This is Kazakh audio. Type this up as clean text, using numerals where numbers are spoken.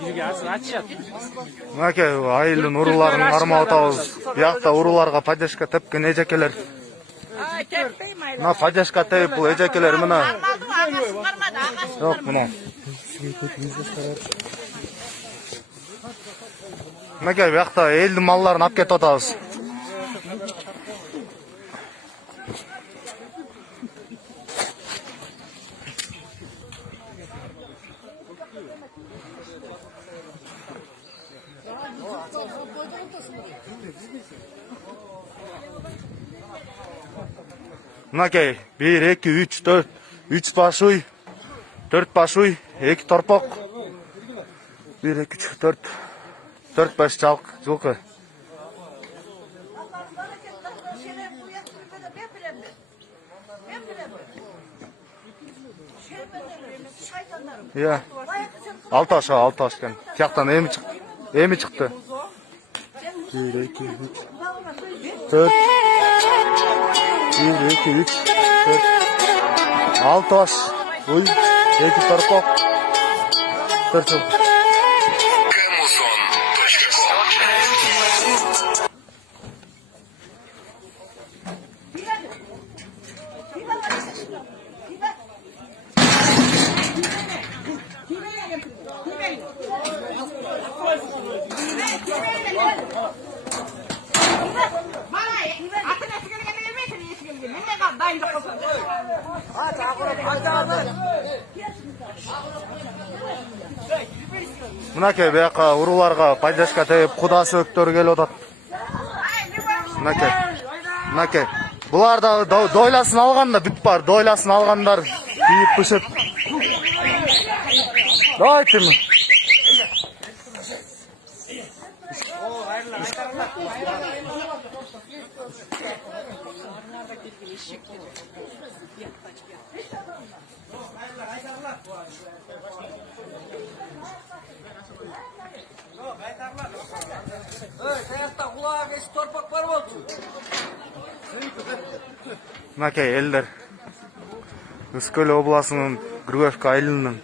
Бирге ачышат. Мынакей айылдын урууларын кармап атабыз. Биякта урууларга поддержка тепкен эжекелер. Мына поддержка теп бул эжекелер мына. Жок, мына. Мынакей биякта элдин малларын алып кетип атабыз. Мынакей 1, 2, 3, 4, 3 баш уй, 4 баш уй, 2 торпок. 1, 2, 3, 4, 4 баш жылкы. Я. 6 аш екен. Тияқтан эми чыкты. 1, 2, 3, 4. 1, 2, 3, 4. 6 аш. Уй, 2 торпок. 4 жыл. Мынакей бияка урууларга поддержка теп кудасы өктөр келип атат. Мынакей. Булар да дойласын алганда бүт бар, дойласын алгандар бийип пышып. Дайтым. Мынакей элдер. Үскөл обласынын Груевка айылынын.